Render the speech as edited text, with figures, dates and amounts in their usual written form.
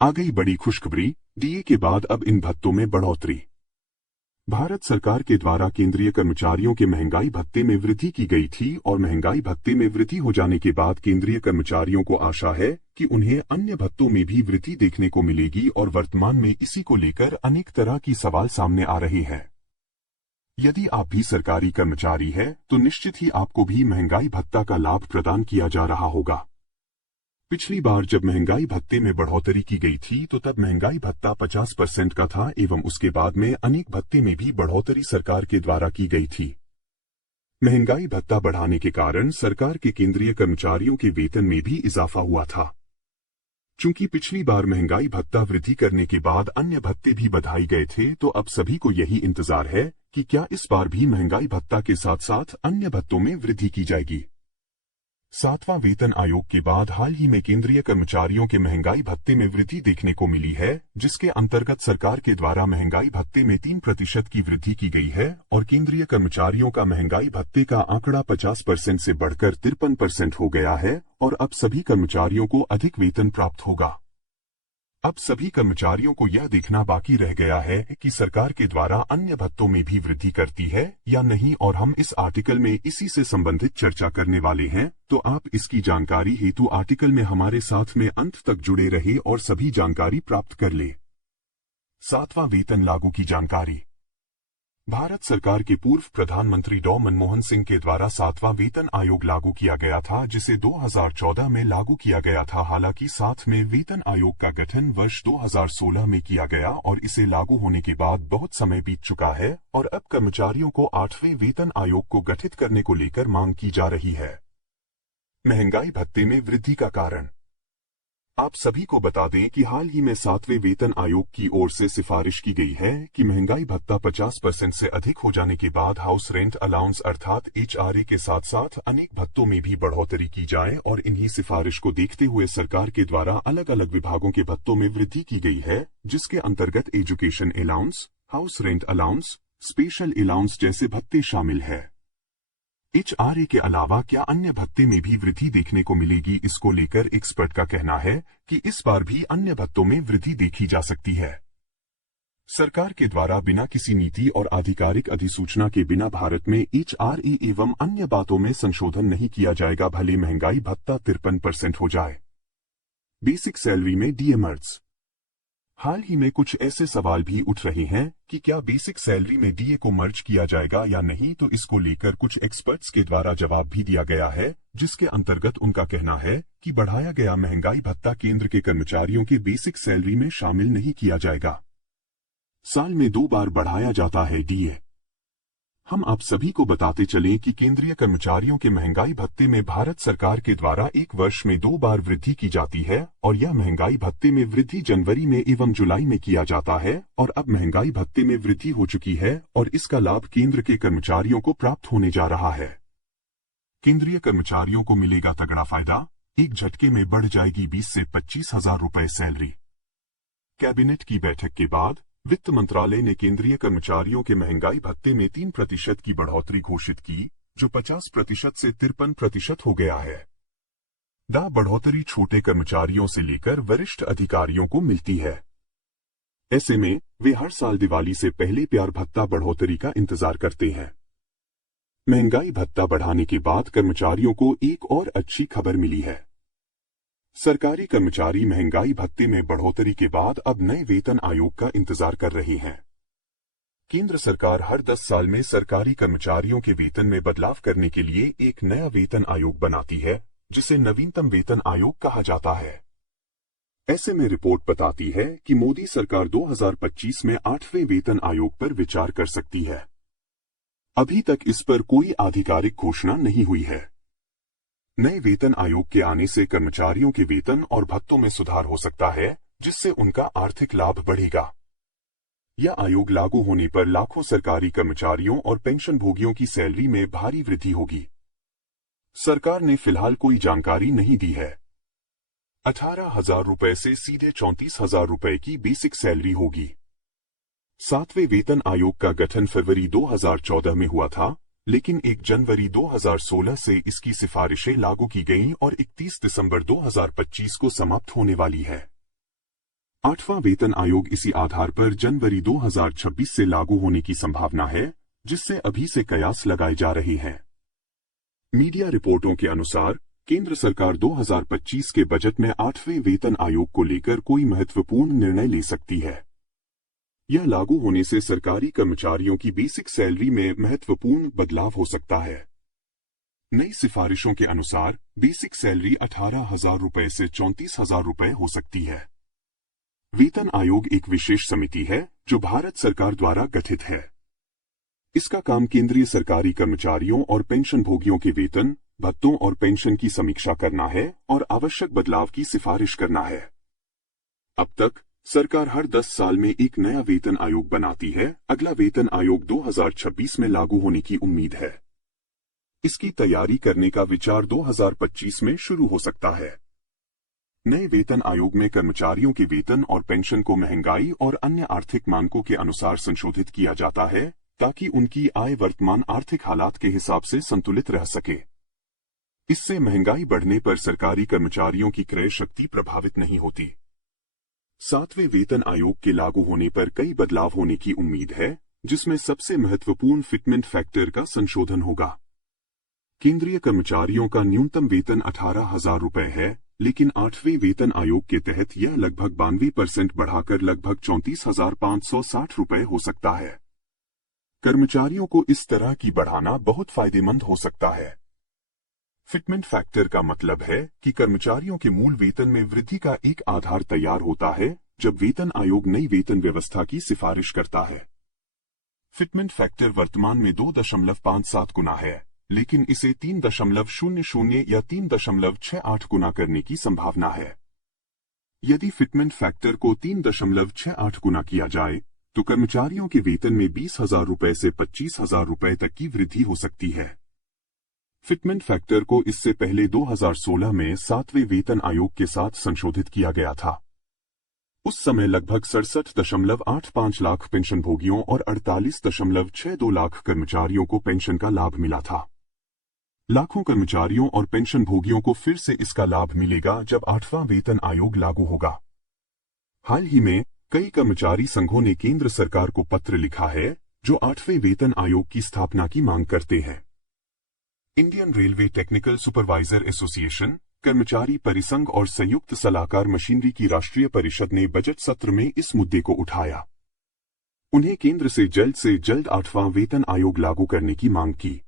आ गई बड़ी खुशखबरी, डीए के बाद अब इन भत्तों में बढ़ोतरी। भारत सरकार के द्वारा केंद्रीय कर्मचारियों के महंगाई भत्ते में वृद्धि की गई थी और महंगाई भत्ते में वृद्धि हो जाने के बाद केंद्रीय कर्मचारियों को आशा है कि उन्हें अन्य भत्तों में भी वृद्धि देखने को मिलेगी और वर्तमान में इसी को लेकर अनेक तरह की सवाल सामने आ रहे हैं। यदि आप भी सरकारी कर्मचारी हैं, तो निश्चित ही आपको भी महंगाई भत्ता का लाभ प्रदान किया जा रहा होगा। पिछली बार जब महंगाई भत्ते में बढ़ोतरी की गई थी तो तब महंगाई भत्ता 50% का था एवं उसके बाद में अनेक भत्ते में भी बढ़ोतरी सरकार के द्वारा की गई थी। महंगाई भत्ता बढ़ाने के कारण सरकार के केंद्रीय कर्मचारियों के वेतन में भी इजाफा हुआ था। चूंकि पिछली बार महंगाई भत्ता वृद्धि करने के बाद अन्य भत्ते भी बढ़ाए गए थे, तो अब सभी को यही इंतजार है कि क्या इस बार भी महंगाई भत्ता के साथ साथ अन्य भत्तों में वृद्धि की जाएगी। 7वां वेतन आयोग के बाद हाल ही में केंद्रीय कर्मचारियों के महंगाई भत्ते में वृद्धि देखने को मिली है, जिसके अंतर्गत सरकार के द्वारा महंगाई भत्ते में 3% की वृद्धि की गई है और केंद्रीय कर्मचारियों का महंगाई भत्ते का आंकड़ा 50% से बढ़कर 53% हो गया है और अब सभी कर्मचारियों को अधिक वेतन प्राप्त होगा। अब सभी कर्मचारियों को यह देखना बाकी रह गया है कि सरकार के द्वारा अन्य भत्तों में भी वृद्धि करती है या नहीं, और हम इस आर्टिकल में इसी से संबंधित चर्चा करने वाले हैं, तो आप इसकी जानकारी हेतु आर्टिकल में हमारे साथ में अंत तक जुड़े रहे और सभी जानकारी प्राप्त कर ले। 7वां वेतन लागू की जानकारी। भारत सरकार के पूर्व प्रधानमंत्री डॉ मनमोहन सिंह के द्वारा 7वां वेतन आयोग लागू किया गया था, जिसे 2014 में लागू किया गया था। हालांकि 7वें वेतन आयोग का गठन वर्ष 2016 में किया गया और इसे लागू होने के बाद बहुत समय बीत चुका है और अब कर्मचारियों को 8वें वेतन आयोग को गठित करने को लेकर मांग की जा रही है। महंगाई भत्ते में वृद्धि का कारण। आप सभी को बता दें कि हाल ही में 7वें वेतन आयोग की ओर से सिफारिश की गई है कि महंगाई भत्ता 50% से अधिक हो जाने के बाद हाउस रेंट अलाउंस अर्थात HRA के साथ साथ अनेक भत्तों में भी बढ़ोतरी की जाए और इन्हीं सिफारिश को देखते हुए सरकार के द्वारा अलग अलग विभागों के भत्तों में वृद्धि की गई है, जिसके अंतर्गत education allowance, house rent allowance, special allowance जैसे भत्ते शामिल है। HRA के अलावा क्या अन्य भत्ते में भी वृद्धि देखने को मिलेगी, इसको लेकर एक्सपर्ट का कहना है कि इस बार भी अन्य भत्तों में वृद्धि देखी जा सकती है। सरकार के द्वारा बिना किसी नीति और आधिकारिक अधिसूचना के बिना भारत में HRA एवं अन्य बातों में संशोधन नहीं किया जाएगा, भले महंगाई भत्ता 53% हो जाए। बेसिक सैलरी में DA मर्ज। हाल ही में कुछ ऐसे सवाल भी उठ रहे हैं कि क्या बेसिक सैलरी में DA को मर्ज किया जाएगा या नहीं, तो इसको लेकर कुछ एक्सपर्ट्स के द्वारा जवाब भी दिया गया है, जिसके अंतर्गत उनका कहना है कि बढ़ाया गया महंगाई भत्ता केंद्र के कर्मचारियों के बेसिक सैलरी में शामिल नहीं किया जाएगा। साल में 2 बार बढ़ाया जाता है DA। हम आप सभी को बताते चलें कि केंद्रीय कर्मचारियों के महंगाई भत्ते में भारत सरकार के द्वारा एक वर्ष में 2 बार वृद्धि की जाती है और यह महंगाई भत्ते में वृद्धि जनवरी में एवं जुलाई में किया जाता है और अब महंगाई भत्ते में वृद्धि हो चुकी है और इसका लाभ केंद्र के कर्मचारियों को प्राप्त होने जा रहा है। केंद्रीय कर्मचारियों को मिलेगा तगड़ा फायदा, एक झटके में बढ़ जाएगी 20 से 25 हजार रुपए सैलरी। कैबिनेट की बैठक के बाद वित्त मंत्रालय ने केंद्रीय कर्मचारियों के महंगाई भत्ते में 3% की बढ़ोतरी घोषित की, जो 50% से 53% हो गया है। बढ़ोतरी छोटे कर्मचारियों से लेकर वरिष्ठ अधिकारियों को मिलती है। ऐसे में वे हर साल दिवाली से पहले प्यार भत्ता बढ़ोतरी का इंतजार करते हैं। महंगाई भत्ता बढ़ाने के बाद कर्मचारियों को एक और अच्छी खबर मिली है। सरकारी कर्मचारी महंगाई भत्ते में बढ़ोतरी के बाद अब नए वेतन आयोग का इंतजार कर रहे हैं। केंद्र सरकार हर 10 साल में सरकारी कर्मचारियों के वेतन में बदलाव करने के लिए एक नया वेतन आयोग बनाती है, जिसे नवीनतम वेतन आयोग कहा जाता है। ऐसे में रिपोर्ट बताती है कि मोदी सरकार 2025 में 8वें वेतन आयोग पर विचार कर सकती है। अभी तक इस पर कोई आधिकारिक घोषणा नहीं हुई है। नए वेतन आयोग के आने से कर्मचारियों के वेतन और भत्तों में सुधार हो सकता है, जिससे उनका आर्थिक लाभ बढ़ेगा। यह आयोग लागू होने पर लाखों सरकारी कर्मचारियों और पेंशनभोगियों की सैलरी में भारी वृद्धि होगी। सरकार ने फिलहाल कोई जानकारी नहीं दी है। 18,000 रुपए से सीधे 34,000 रुपए की बेसिक सैलरी होगी। 7वें वेतन आयोग का गठन फरवरी 2014 में हुआ था, लेकिन 1 जनवरी 2016 से इसकी सिफारिशें लागू की गईं और 31 दिसंबर 2025 को समाप्त होने वाली है। 8वां वेतन आयोग इसी आधार पर जनवरी 2026 से लागू होने की संभावना है, जिससे अभी से कयास लगाए जा रहे हैं। मीडिया रिपोर्टों के अनुसार केंद्र सरकार 2025 के बजट में 8वें वेतन आयोग को लेकर कोई महत्वपूर्ण निर्णय ले सकती है। यह लागू होने से सरकारी कर्मचारियों की बेसिक सैलरी में महत्वपूर्ण बदलाव हो सकता है। नई सिफारिशों के अनुसार बेसिक सैलरी 18,000 रुपए से 34,000 रुपए हो सकती है। वेतन आयोग एक विशेष समिति है जो भारत सरकार द्वारा गठित है। इसका काम केंद्रीय सरकारी कर्मचारियों और पेंशनभोगियों के वेतन, भत्तों और पेंशन की समीक्षा करना है और आवश्यक बदलाव की सिफारिश करना है। अब तक सरकार हर 10 साल में एक नया वेतन आयोग बनाती है। अगला वेतन आयोग 2026 में लागू होने की उम्मीद है। इसकी तैयारी करने का विचार 2025 में शुरू हो सकता है। नए वेतन आयोग में कर्मचारियों के वेतन और पेंशन को महंगाई और अन्य आर्थिक मानकों के अनुसार संशोधित किया जाता है, ताकि उनकी आय वर्तमान आर्थिक हालात के हिसाब से संतुलित रह सके। इससे महंगाई बढ़ने पर सरकारी कर्मचारियों की क्रय शक्ति प्रभावित नहीं होती। 7वें वेतन आयोग के लागू होने पर कई बदलाव होने की उम्मीद है, जिसमें सबसे महत्वपूर्ण फिटमेंट फैक्टर का संशोधन होगा। केंद्रीय कर्मचारियों का न्यूनतम वेतन 18,000 रुपए है, लेकिन 8वें वेतन आयोग के तहत यह लगभग 92% बढ़ाकर लगभग 34,560 रुपए हो सकता है। कर्मचारियों को इस तरह की बढ़ाना बहुत फायदेमंद हो सकता है। फिटमेंट फैक्टर का मतलब है कि कर्मचारियों के मूल वेतन में वृद्धि का एक आधार तैयार होता है जब वेतन आयोग नई वेतन व्यवस्था की सिफारिश करता है। फिटमेंट फैक्टर वर्तमान में 2.57 गुना है, लेकिन इसे 3.00 या 3.68 गुना करने की संभावना है। यदि फिटमेंट फैक्टर को 3.68 गुना किया जाए, तो कर्मचारियों के वेतन में 20,000 रुपए से 25,000 रुपए तक की वृद्धि हो सकती है। फिटमेंट फैक्टर को इससे पहले 2016 में 7वें वेतन आयोग के साथ संशोधित किया गया था। उस समय लगभग 67.85 लाख पेंशनभोगियों और 48.62 लाख कर्मचारियों को पेंशन का लाभ मिला था। लाखों कर्मचारियों और पेंशनभोगियों को फिर से इसका लाभ मिलेगा जब 8वां वेतन आयोग लागू होगा। हाल ही में कई कर्मचारी संघों ने केंद्र सरकार को पत्र लिखा है, जो 8वें वेतन आयोग की स्थापना की मांग करते हैं। Indian railway technical supervisor association, कर्मचारी परिसंघ और संयुक्त सलाहकार मशीनरी की राष्ट्रीय परिषद ने बजट सत्र में इस मुद्दे को उठाया। उन्हें केंद्र से जल्द 8वां वेतन आयोग लागू करने की मांग की।